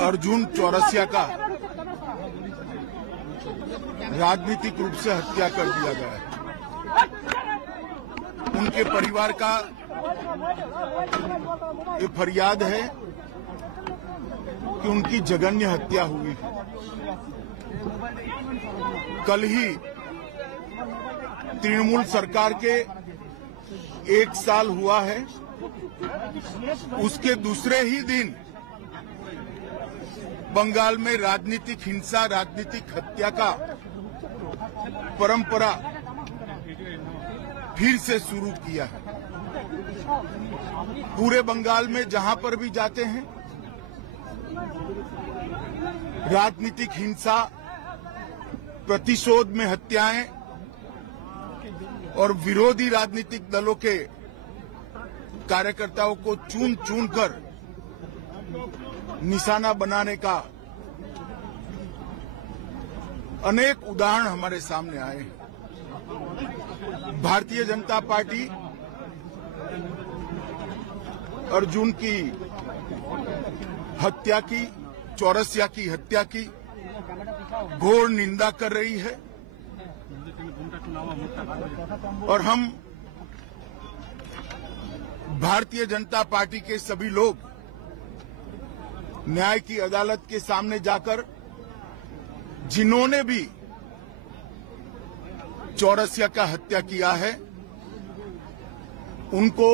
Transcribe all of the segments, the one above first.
अर्जुन चौरसिया का राजनीतिक रूप से हत्या कर दिया गया है। उनके परिवार का ये फरियाद है कि उनकी जघन्य हत्या हुई है। कल ही तृणमूल सरकार के 1 साल हुआ है, उसके दूसरे ही दिन बंगाल में राजनीतिक हिंसा, राजनीतिक हत्या का परंपरा फिर से शुरू किया है। पूरे बंगाल में जहां पर भी जाते हैं, राजनीतिक हिंसा, प्रतिशोध में हत्याएं और विरोधी राजनीतिक दलों के कार्यकर्ताओं को चुन चुन कर निशाना बनाने का अनेक उदाहरण हमारे सामने आए हैं। भारतीय जनता पार्टी अर्जुन की हत्या की, चौरसिया की हत्या की घोर निंदा कर रही है और हम भारतीय जनता पार्टी के सभी लोग न्याय की अदालत के सामने जाकर जिन्होंने भी चौरसिया का हत्या किया है, उनको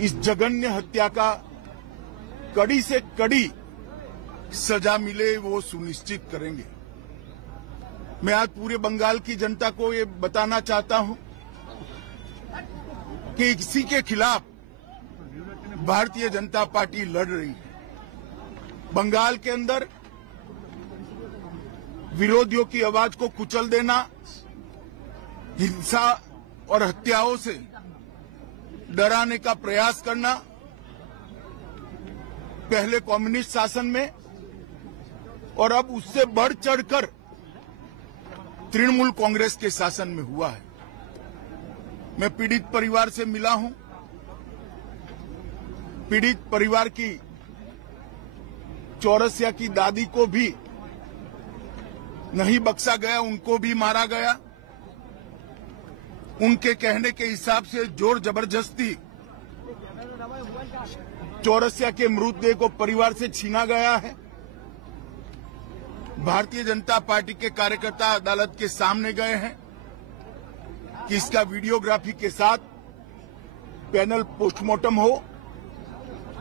इस जघन्य हत्या का कड़ी से कड़ी सजा मिले, वो सुनिश्चित करेंगे। मैं आज पूरे बंगाल की जनता को ये बताना चाहता हूं कि इसी के खिलाफ भारतीय जनता पार्टी लड़ रही है। बंगाल के अंदर विरोधियों की आवाज को कुचल देना, हिंसा और हत्याओं से डराने का प्रयास करना, पहले कम्युनिस्ट शासन में और अब उससे बढ़ चढ़कर तृणमूल कांग्रेस के शासन में हुआ है। मैं पीड़ित परिवार से मिला हूं। पीड़ित परिवार की चौरसिया की दादी को भी नहीं बख्शा गया, उनको भी मारा गया। उनके कहने के हिसाब से जोर जबरदस्ती चौरसिया के मृतदेह को परिवार से छीना गया है। भारतीय जनता पार्टी के कार्यकर्ता अदालत के सामने गए हैं कि इसका वीडियोग्राफी के साथ पैनल पोस्टमार्टम हो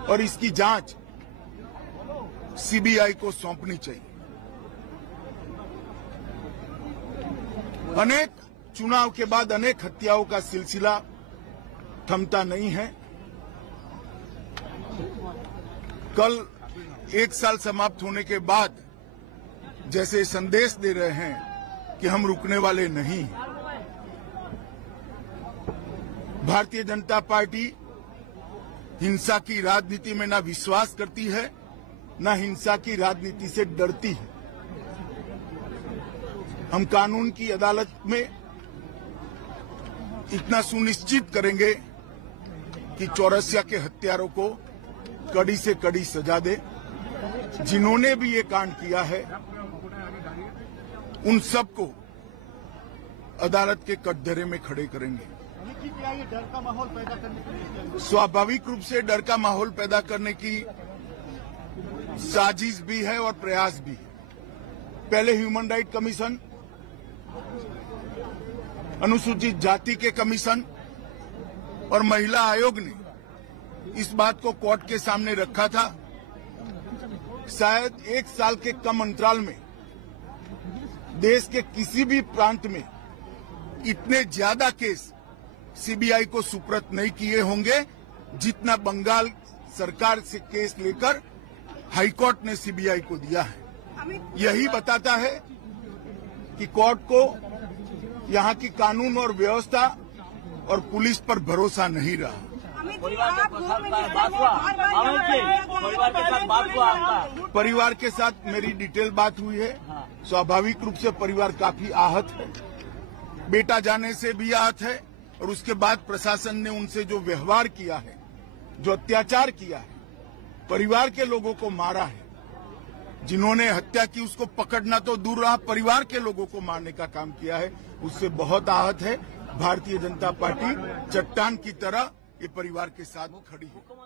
और इसकी जांच सीबीआई को सौंपनी चाहिए। अनेक चुनाव के बाद अनेक हत्याओं का सिलसिला थमता नहीं है। कल 1 साल समाप्त होने के बाद जैसे संदेश दे रहे हैं कि हम रुकने वाले नहीं हैं। भारतीय जनता पार्टी हिंसा की राजनीति में ना विश्वास करती है, ना हिंसा की राजनीति से डरती है। हम कानून की अदालत में इतना सुनिश्चित करेंगे कि चौरसिया के हत्यारों को कड़ी से कड़ी सजा दे। जिन्होंने भी ये कांड किया है, उन सबको अदालत के कटघरे में खड़े करेंगे। डर का माहौल पैदा करने के लिए स्वाभाविक रूप से डर का माहौल पैदा करने की साजिश भी है और प्रयास भी है। पहले ह्यूमन राइट कमीशन, अनुसूचित जाति के कमीशन और महिला आयोग ने इस बात को कोर्ट के सामने रखा था। शायद 1 साल के कम अंतराल में देश के किसी भी प्रांत में इतने ज्यादा केस सीबीआई को सुपुर्द नहीं किए होंगे जितना बंगाल सरकार से केस लेकर हाईकोर्ट ने सीबीआई को दिया है। यही बताता है कि कोर्ट को यहाँ की कानून और व्यवस्था और पुलिस पर भरोसा नहीं रहा। परिवार के साथ मेरी डिटेल बात हुई है। स्वाभाविक रूप से परिवार काफी आहत है, बेटा जाने से भी आहत है और उसके बाद प्रशासन ने उनसे जो व्यवहार किया है, जो अत्याचार किया है, परिवार के लोगों को मारा है, जिन्होंने हत्या की उसको पकड़ना तो दूर रहा, परिवार के लोगों को मारने का काम किया है, उससे बहुत आहत है। भारतीय जनता पार्टी चट्टान की तरह ये परिवार के साथ खड़ी है।